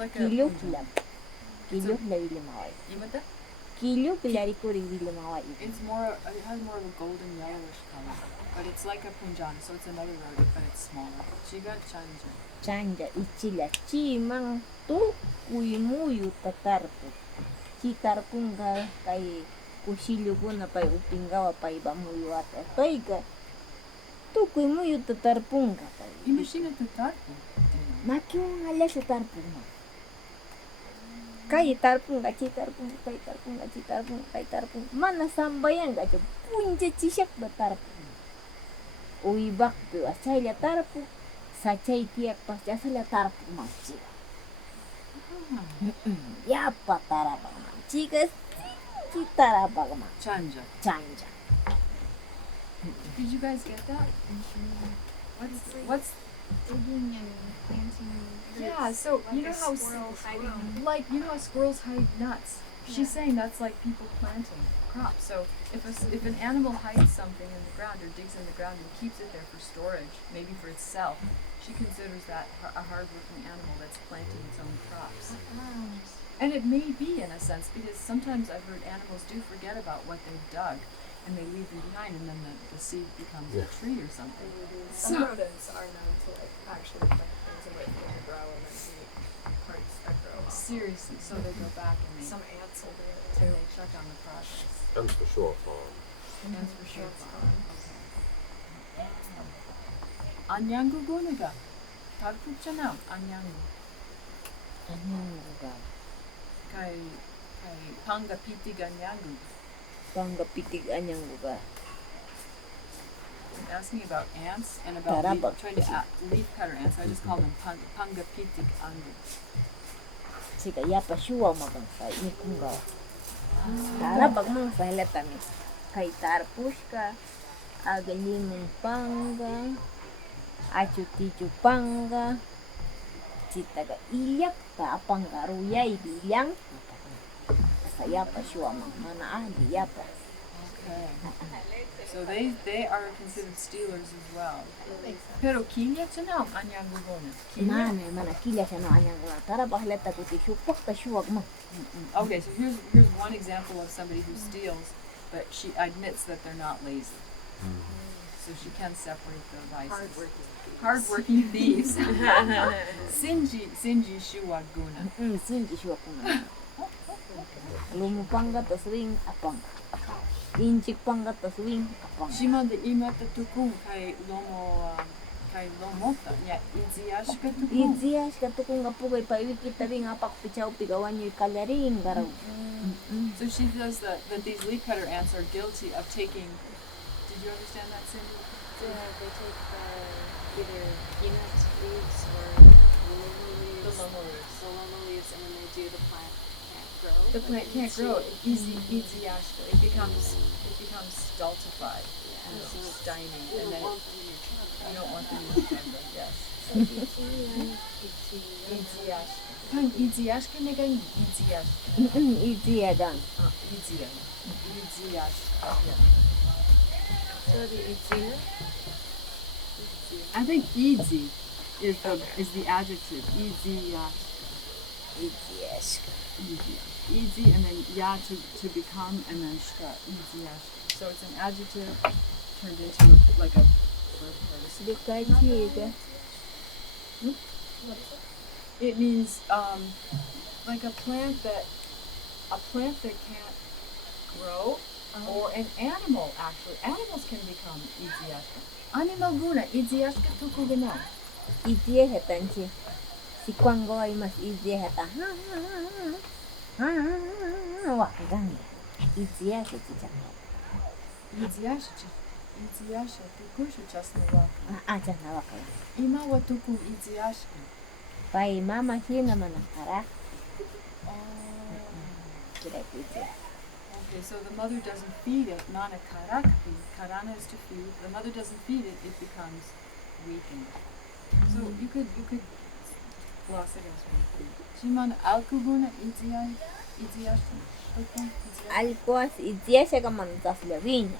like a Kiluklam. Kilukla vilimawai. Imata? Kilukla rikuri vilimawai. It's more. It has more of a golden yellowish color, but it's like a punjan, so it's another rodent, but it's smaller. Chiga chanja. Chanja ichila chimang tu uimuyu tatarpu. Chitarpunga kay Kushillu kuna pay upingawa pay bamuyu ata. Toiga tu kuimuyu tatarpunga pay. Imashina tatarpu. Makiung ala sa tarpunga. Kay tarpunga, chitarpunga, kay tarpunga, chitarpunga, kay tarpunga. Mana sambayan gajo punja chisak ba tarpunga. Uibak tu asay la tarpu, sachay tiyak pas jasa la tarpu machi. Yapa tarabag man. Chicas, tarabag man. Chanja. Chanja. Did you guys get that? What's digging and planting. Yeah, so like you know how squirrel hiding. like you know how squirrels hide nuts. She's saying that's like people planting crops. So if an animal hides something in the ground or digs in the ground and keeps it there for storage, maybe for itself, she considers that a hardworking animal that's planting its own crops. And it may be in a sense because sometimes I've heard animals do forget about what they've dug and they leave them behind and then the seed becomes a tree or something. Some rodents are known to like actually plant things and wait for them to grow and then eat parts that grow off. Seriously, so they go back and Some ants will do it and too. they shut down the process. That's for sure farm. That's for sure. That's Farm. Okay. Anyangu gunaga. Tarpuchana anyangu. Anyangu. Kai panga piti ganyangu. Panga pitig anyangu ba. I'm asking about ants and about trying to leaf cutter ants. So I just call them panga pitig angu. Sika yapa shua magang kay nikunga. Tarabag mang sahilatami. Kay tarpushka, agalimong panga, achutichu panga, chitaga ilyak, tapang aruyay bilang. Sa yapa shua mang mana ahli yapa. Okay. So they are considered stealers as well. Pero kilya chana anyangu guna. Mana kilya siya no anyang guna. Tarabag halata kuti shupak ka shuwag mo. Okay, so here's one example of somebody who steals, but she admits that they're not lazy. So she can separate the vices. Hardworking thieves. Sinji shuwag guna. Sinji shuwag guna. Lumupanga tas wing apang. Inchik panga tas wing apang. Shima de imata tukung kay lomota. Yeah, iziashka tukung. Iziashka tukung apugay pa kita wing apak pichaw pigawan yung kalaring garaw. So she says that these leaf cutter ants are guilty of taking. Did you understand that, Cindy? Yeah, they take either peanut leaves or the lomo leaves, and then they do the plant can't grow. The plant can't grow. Iziashka. It becomes stultified. Yeah. And it's stymied, and then you don't want them in your chamber. Yes. Iziashka. Pang iziashka nega iziashka. Iziagan. Iziashka. So the itzina? I think easy is the adjective. Iziashka. Iziashka. Easy and then ya to become and then shka. Iziashka. So it's an adjective turned into like a verb participle. It means like a plant that can't grow, or an animal actually. Animals can become iziashka. Animal guna iziashka tukugana. Iziashka tanchi. Si kwango ay mas iziashka. Wakaganda. Iziashka chichaka. Iziashka tukushu chasnawaka. Chasna waka. Ima wa tuku iziashka. Pai mama hina manakara. Okay, so the mother doesn't feed it. Nana karakpi. Karana is to feed. The mother doesn't feed it. It becomes weakened. So you could gloss it as weak. Shiman alkuguna iziashka. Alkuas iziashka mantas la viña.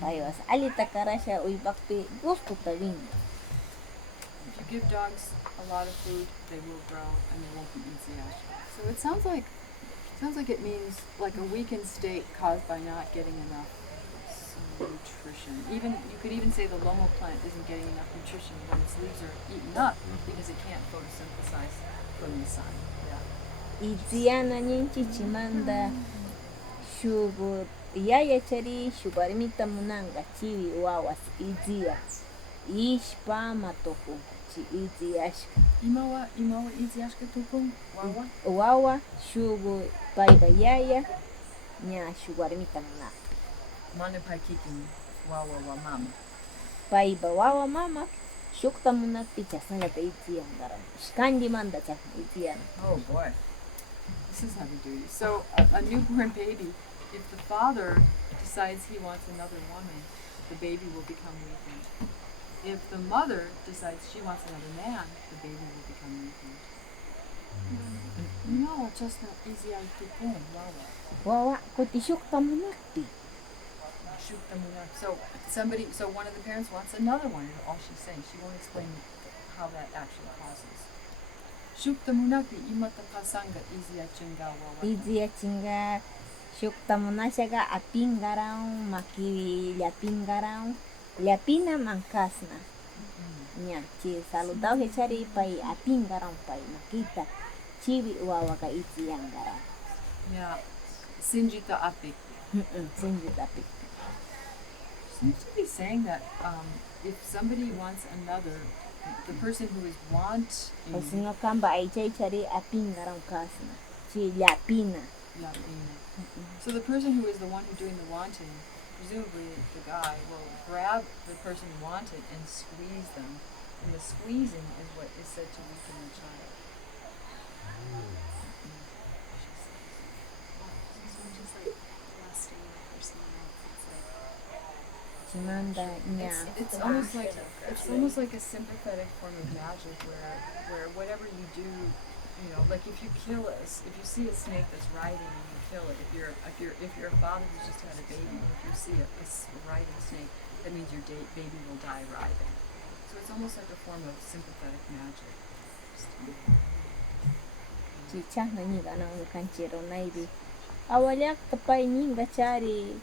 Payos alita karasha uibakpi gusto ta viña. If you give dogs a lot of food, they will grow and they won't be iziashka. So it sounds like it means like a weakened state caused by not getting enough nutrition. Even you could even say the lomo plant isn't getting enough nutrition when its leaves are eaten up because it can't photosynthesize from the sun. Yeah. Iziana ninchi chimanda shubu yaya chari shubarmita munanga chiwi wawas izia ishpa matoku chi iziashka Imawa iziashka tukung wawa. wawa shubu paiba yaya nya shubarmita munanga Mana pai kiking wawa wa mama. paiba wawa mama shukta munak picha sangata izia ngaram shkandi manda cha iziana. Oh boy. This is heavy duty. So a newborn baby, if the father decides he wants another woman, the baby will become weakened. If the mother decides she wants another man, the baby will become weakened. No, just not easy out to boom. Wawa kuti shukta munak pi. Shoot them up. So one of the parents wants another one, is all she's saying. She won't explain how that actually causes. Shukta munaki imata pasanga izia chinga wawa. Izia chinga shukta munashaga apingarão maki llapingarão llapina mankasna nya chi saludau hechari pai apingarão pai makita chibi wawa ka iziangarão. Yeah. Sinjita apik. Sinjita apik. Seems to be saying that if somebody wants another, the person who is wanting Osino kamba aichai chari apingarão kasna chi llapina. So the person who is the one who's doing the wanting, presumably the guy, will grab the person wanted and squeeze them. And the squeezing is what is said to weaken the child. This one just like lusting the person else. Chimanda nya. It's almost like a sympathetic form of magic where whatever you do, you know, like if you see a snake that's writhing and you kill it, if you're a father who's just had a baby, if you see a writhing snake, that means your baby will die writhing. So it's almost like a form of sympathetic magic. Chichana niga na kanchero naibi. Awalyak tapai ninga chari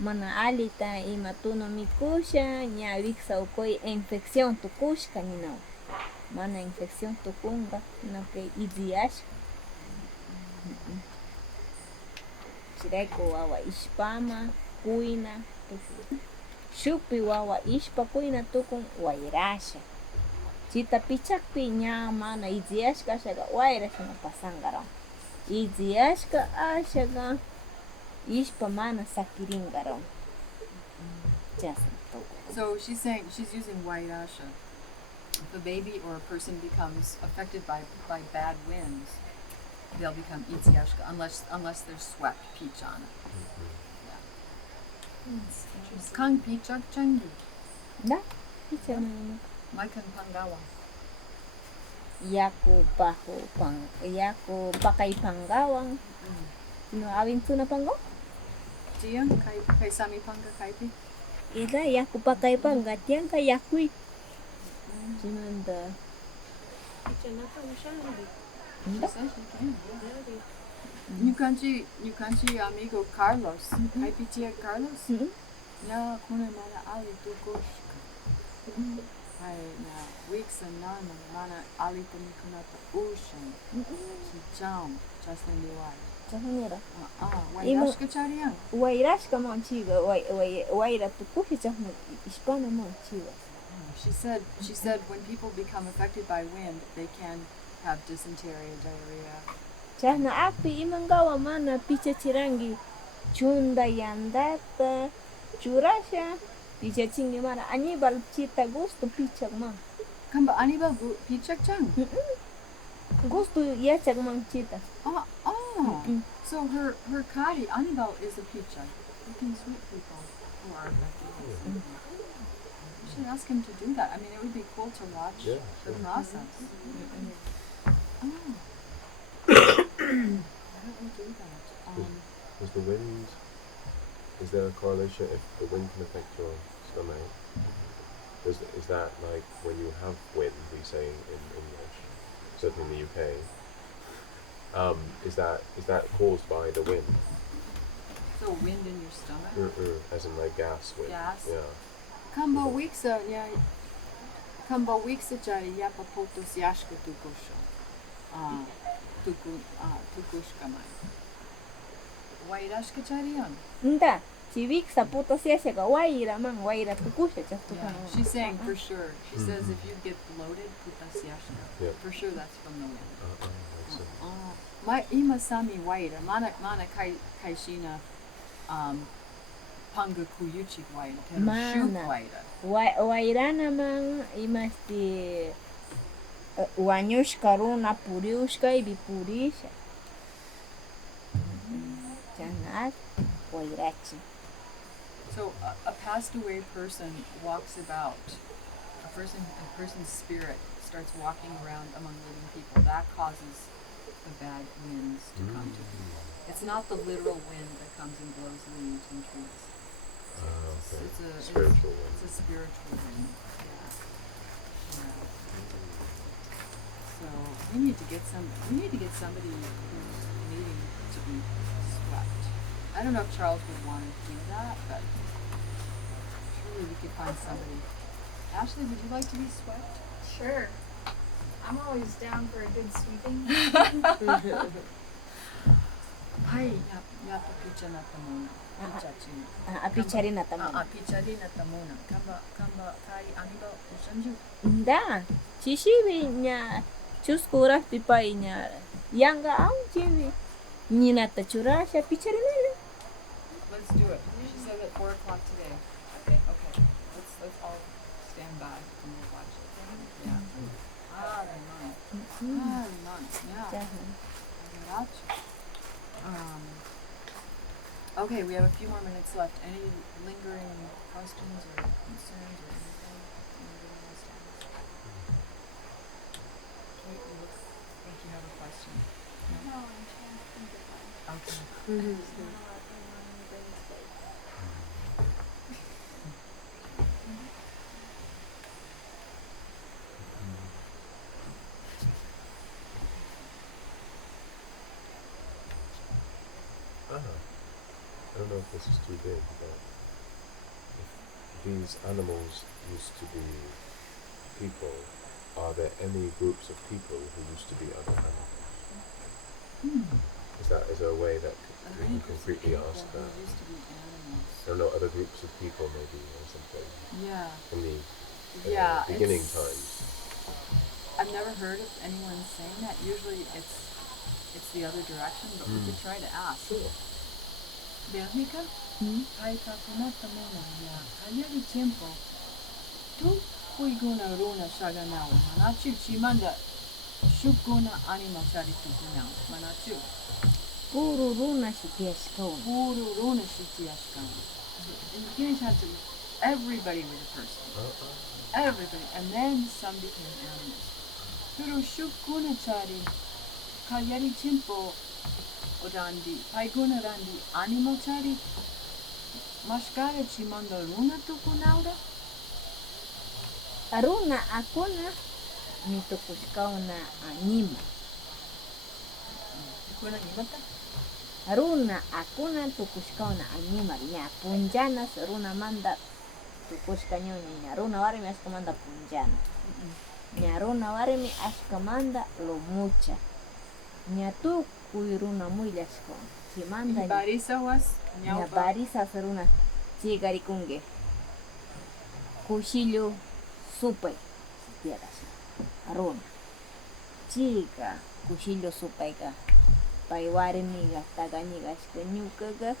mana alita imatuno mikusha nya wiksa ukoi infección tukushka ninao. Mana infección tukunga no que iziash. Chireko wawa ishpama kuina tukun. Shupi wawa ishpa kuina tukun wairasha. Chita pichakpi nya mana iziashka ashaga wairasha no pasangarao. Iziashka ashaga ishpa mana sakiringarao. So she's saying she's using white asha. If a baby or a person becomes affected by bad winds, they'll become itziashka unless they're swept peach on it. Yeah. Kang pichak changi. Da? Pichak. Maikan pangawa. Yaku pakai panggawang. No awin tuna panggaw? Diyan kay sami panga kaipi. Ida yaku pakai pangga tiang kay yakui. Chimanda. She says she can. Nukanchi amigo Carlos. Kaipi tia Carlos? Ya kuna mana ali tu goshka. Ay na weeks and nana mana ali tu mikunata ushan. Si jam just in the way. Chahanera. Wairashka chariyan. Wairashka manchiga, waira tukuhi chahna Hispana manchiga. She said when people become affected by wind, they can have dysentery, diarrhea. Chahna api imangawa mana picha chirangi chunda yandata churasha picha chingi mana anibal chita gusto picha ma. Kamba anibal pichak chang. Gusto yachak mang chita. Oh. So her kari anibal is a pichak. Looking sweet people who are affected. We should ask him to do that. I mean, it would be cool to watch the process. Oh. Why don't we do that? Is the wind? Is there a correlation if the wind can affect your stomach? Is that like when you have wind, we say in English, certainly in the UK, Is that caused by the wind? So wind in your stomach? As in like gas wind. Gas? Yeah. Kamba wiksa ya kamba wiksa chari yapa poto siashka tukusho. Tukushkamai. Wairashka chariyan? Nda, chivik sa puto siya ka waira man, waira tukusha chas Yeah, she's saying for sure. She says if you get bloated, putasyashka. Yeah. For sure that's from the wind. Makes sense. My ima sami waira, mana kaishina panga kuyuchik waira, pero Mana. shuk waira. Waira naman imasti wanyushka runa puriushka ibi purisha. Chanat wairachi. So a passed away person walks about. A person's spirit starts walking around among living people. That causes the bad winds to come to people. It's not the literal wind that comes and blows leaves and trees. Okay. It's a Spiritual wind. It's a spiritual wind. Yeah. So we need to get somebody who's needing to be swept. I don't know if Charles would want to do that, but surely we could find somebody. Ashley, would you like to be swept? Sure. I'm always down for a good sweeping. Hai, yapa picha na tamona. Picha chino. Apichari na tamo. Pichari na tamona. Kamba kai aniba ushanju. Nda, chishibi nya chuskura pipa inya yanga au chibi. Nina tachurasha pichari na. Let's do it. She said at 4 o'clock today. Okay. Let's all stand by and we'll watch it. Yeah. Rimon. Yeah. Okay, we have a few more minutes left. Any lingering questions or concerns or anything? Anybody wants to ask? Wait, you think you have a question? No, I'm trying to think of one. Okay. I don't know if this is too big, but if these animals used to be people, are there any groups of people who used to be other animals? Is there a way that we can concretely ask that? Used to be animals. I don't know, other groups of people maybe or something Yeah. from the beginning it's- times. I've never heard of anyone saying that. Usually it's the other direction, but we could try to ask. Sure. Belgica? Hai kakunata mona ya. Hayari tempo. Tu kuiguna runa shaganao. Manachu chimanda. Shukuna anima chari tukunao. Manachu. Puru runa shitiashkau. Puru runa shitiashkana. In the beginning times, everybody was a person. Everybody. And then some became animals. Pero shukuna chari. Hayari tempo. Odandi, paiguna randi, animal chari, mashkara chimanda runa tukunauda? Runa akuna mitukushkau na anima. Kuna nimata? Runa akuna tukushkau na anima. Nya punjanas runa manda tukushkanyo nya runa warimi ashkamanda punjana. Nya runa warimi ashkamanda lo mucha. Nya tu kuiruna muy lashko. Chimanda Barisa was? nya barisa saruna chigari kunge. Kushillu supai. Tiadas. Aruna. Chiga kushillu supai ka. Paiwari niga taganiga shkanyuka ga.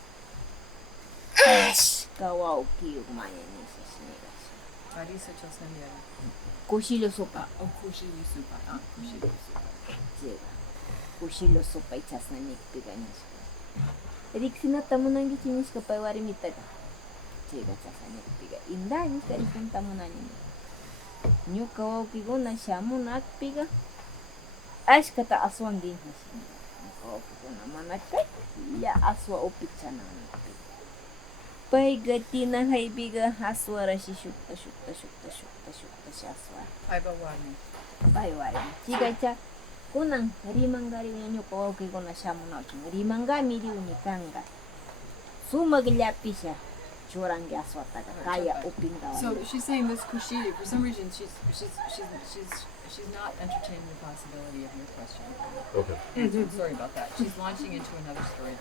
Kawau kiyo kumanya nisas nigas. Barisa chasnamiera. Kushillu supa. Oh, Kushillu supa. Kushillu supa. Chiga. Kushillu supai chasna nikpiga nishka. Riksina tamunangi chinishka paiwari mitaga. Chiga chasna nikpiga. Inda nishka rikun tamunani. Nyuka waukiguna shamuna akpiga. Ashkata aswan ginhas. Nyuka waukiguna manakai. Ya aswa upichana nikpiga. Paigatina haibiga aswa rashi shukta shaswa. Paiba wani. Paiwari. Chiga cha Kunang rimangari nyo ko okay ko na siya mo na rimanga miri unikanga. Sumaglapi siya. Churang aswata kaya upinga. So she's saying this Kushillu, for some reason she's not entertaining the possibility of your question. Okay. I'm sorry about that. She's launching into another story.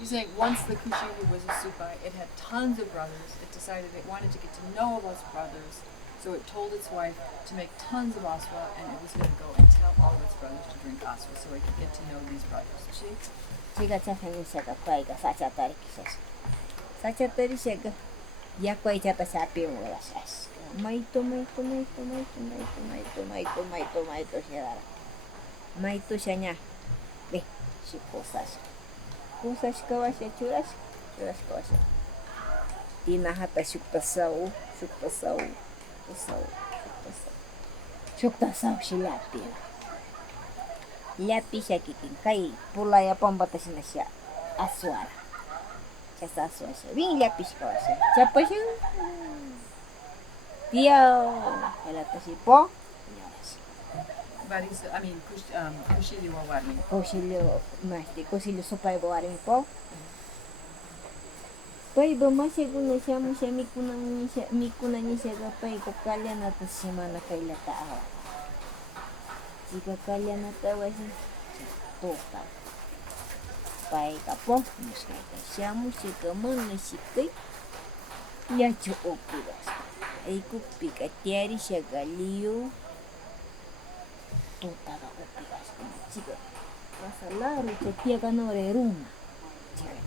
She's saying once the Kushillu was a supai, it had tons of brothers. It decided it wanted to get to know of its brothers. So it told its wife to make tons of aswa, and it was going to go and tell all of its brothers to drink aswa so it could get to know these brothers. Chiga chasang siya ka paiga sacha tarik siya. Sacha tarik siya ka. Yakway chata sapi mo wala siya. Maito siya. Maito siya niya. Si kusa siya. Kusa siya kawa siya churas kawa siya. Tinahata shukta sao. Shukta sao si Lapi. Lapi siya kiking kay pulaya pambatasin na siya aswara. Siya sa aswara siya. Wing Lapi siya kawa siya. Siya pa siya. Tiyaw. Kalata si po. Kushillu wa warmi. Kushillu supay bawari mi po. Pai ba masyaguna siya mo siya mikuna niya siya kapay ko kalya na to siya mana kaila taawa. Jika kalya na tawa siya toka. Pai ka po, muskay ka siya mo siya kamang nasikay. Liya siya opigas. Ay kupi ka tiyari siya galiyo. Tota ka opigas. Jika kasalaro siya tiya ka noreruma. Jika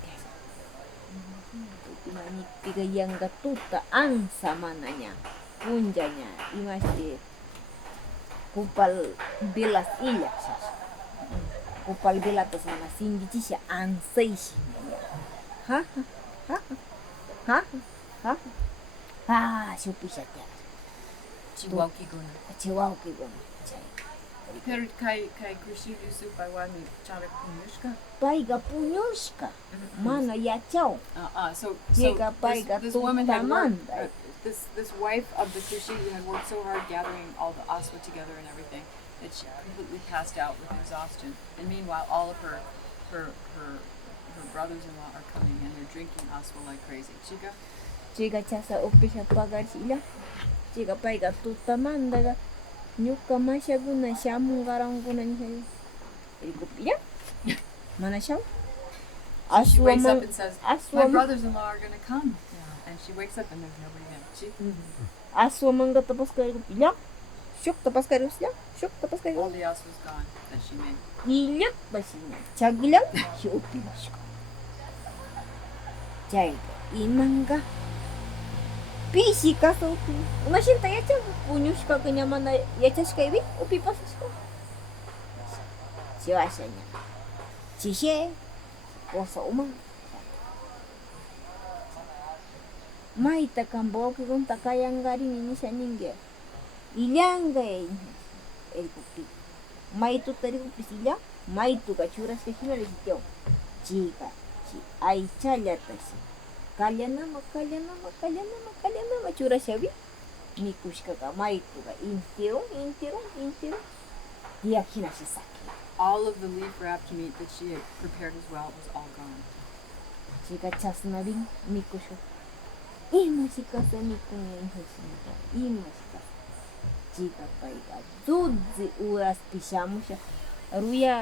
piga yang gatuta ang sama nanya punjanya imasti kupal bilas ilya kupal bilas to sama sindi siya ang sais ha supi siya Chiwauki guna. Pero kai Kushillu supai warmi chara kunyushka. Paiga punyushka mana yachao. So Llega paiga this woman had worked, tutamanda. this wife of the Kushillu had worked so hard gathering all the aswa together and everything that she completely passed out with exhaustion. And meanwhile, all of her brothers-in-law are coming and they're drinking aswa like crazy. Chica? Chiga chasa upisha pagar sila. Chiga paiga tutamanda ga. Nyuka masya guna siya mong garang guna niya. Ilikupiya? Mana siya? She wakes up and says, my Aswa brothers-in-law are going to come. Yeah. And she wakes up and there's nobody there. aswa mangga tapas kayo ilyak. Syuk tapas kayo siya. All the aswa's gone that she made. Ilyak ba siya? Chagilang siya upilas ko. Chayga imangga. Pisi ka sa upi. Umashin tayo siya. Punyus ka kanya man na yachas kayo. Upi pasas ko. Siya siya niya. Siya. Kosa umang. Maita kambaw kung takayang garing ini sa ningge. Ilang gay. Kupi. Maito tari kupi sila. Maito ka churas ka sila sitiyo. Chika. Si ay chalyata si. Kalyanama chura siya. Mikush ka maito ka. Intiro. Diya kinasasaki. All of the leaf-wrapped meat that she had prepared as well was all gone. Chika chas na rin. Mikush ka. Imashika sa mikong yung husika. Imashika. Chika pa ika. Dudzi uras pisya mo siya. Ruya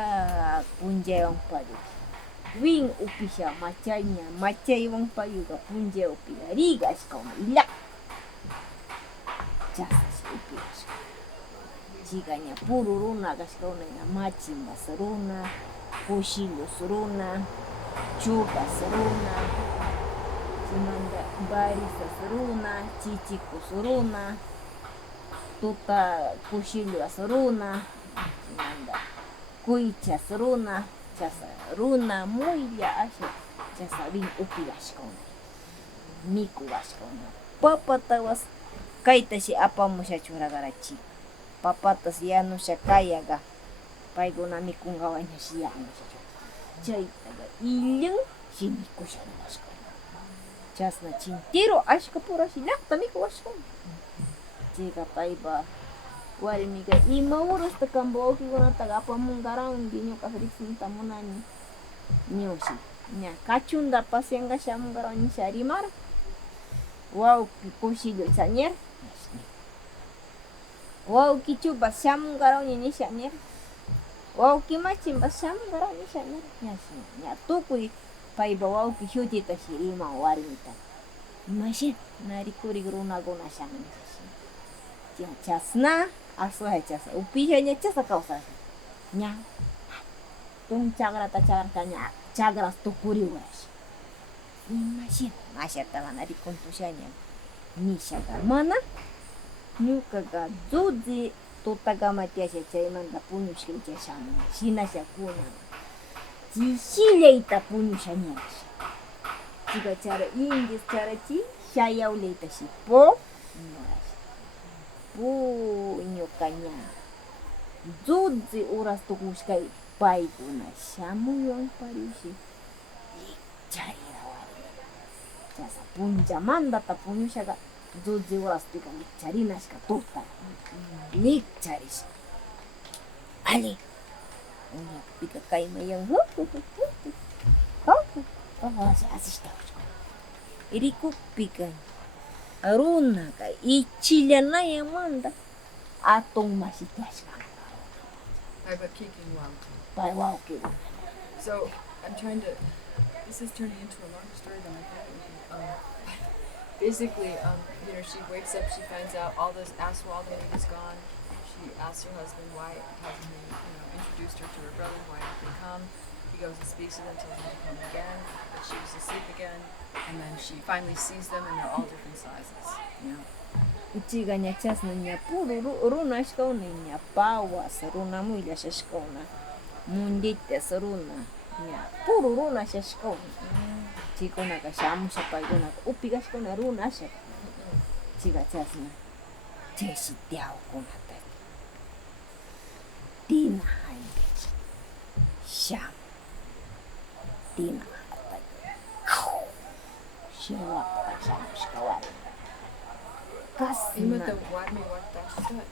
punja yung padu. Wing upi siya. Machay yung payu ka. Punja upi ka. Rigas ka. Ilak. Chasa siya upi siya. Chika niya. Puro runa. Kasi ka niya. Machimba sa runa. Kushillu sa runa. Chuka sa runa. Simanda barisa suruna, chichiku suruna, tuta Kushillu suruna, simanda kuicha suruna, chasa runa muilla asha, chasa bin upi ashkona, miku ashkona. Papatawas kaita si apa mo siya churagara chika. Papatas yano siya kaya ga, paigo na mikung gawa niya siya ano siya. Chaita ga ilyang si miku siya na ashkona. Chasna chintiro ashka pura sinak tami ko ashkon. Chika paiba warmiga ima urus takambo kiguna taga pamungaraun ginyo kafriksin tamunani nyoshi nya kachunda pasianga shamungaraun sharimar wow Kushillu sanyer wow kichuba shamungaraun ni shanyer wow kimachin ba shamungaraun ni shanyer nya tukui paiba wow kishuti tashirima warmita imagine narikuri gruna guna shangan ya chasna aso hai chasa upiha nya chasa kausa nya tung chagra ta chagra tanya chagra tukuri was imagine masya talana di kontushanya nisha ga mana nyuka ga zuzi totaga matiasha chaiman da punyu shkilcha shama shinasha kuna jishile ita punyu shanya juga cara indis cara ci shayau leita si po punyukanya zuzi uras tukuskai pai kuna shamu yang pariusi cari rawari jasa punja manda ta punyushaga zuzi uras tika cari naska tota lik cari ali unya pika kai mayang asista iriku pika Aruna ka ichilana ya manda atong masitias ka. I have a kicking wow. Pai wow ke. So I'm trying to. This is turning into a longer story than I thought it would be. Basically, she wakes up, she finds out all this Aswaldo is gone. She asks her husband why hasn't he, introduced her to her brother. Why did they come? He goes and speaks to them, tells them to come again, but she was asleep again. And then she finally sees them, and they're all different sizes. Uchiga nya chasna nya puru runa shkauna nya pawa saruna muila shashkauna mundite saruna nya puru runa shashkauna chikona ka shamu shapaigona upiga shkauna runa shak chiga chasna cheshi tiao kuna ta tina hai sham tina Shiwa shawari Ima the warmi watashka.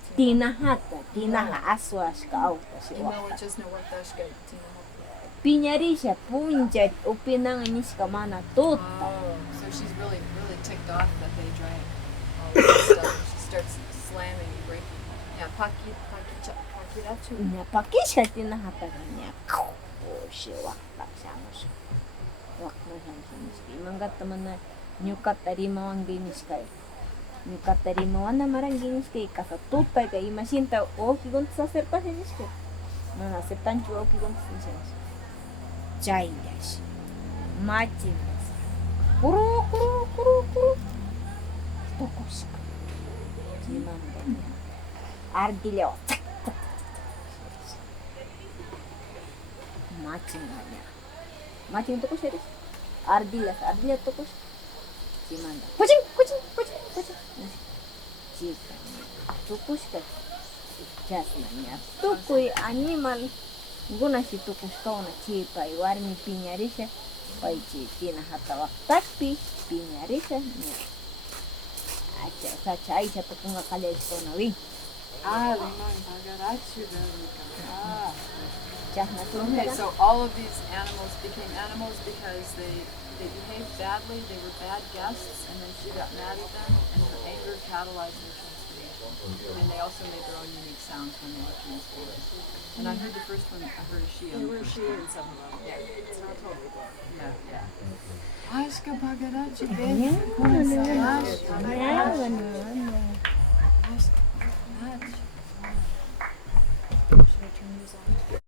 tinaha aswa shkauta Ima shiwa just know watashka tina hata. piñarisha puncha upinanga nishka mana tota Oh, so she's really ticked off that they drank all this stuff. And she starts slamming and breaking. Yeah, pakirachu. nya pakisha tinaha taganya shiwa takshamush wakna shamshimishki imangata mana nyukata rimawanga nishkai nyukata rimawana maranga nishkai kasa tota ka imashinta okigontas acercas nishkai mana aceptanchu okigontas nishkai chayllash machindas kuru tokushka chimanga ardilla machin tokush eres ardilla tokush chimanda kucing chica tokushka chasna tukui animal guna si tokushka una chipa y warmi piñarisha pai chi tina hata waktakpi piñarisha acha sacha aisha tokunga kaleshka una wi Limon bagarachu Belgica. chasna Okay, tokunga so all of these animals became animals because they behaved badly, they were bad guests, and then she got mad at them, and her anger catalyzed their transformation. And they also made their own unique sounds when they were transformed. And I heard the first one, I heard a she on There the were first she one. in some of them. Yeah. It's not totally blocked. Yeah. Aishka bagarachu Yeah, baby. yeah.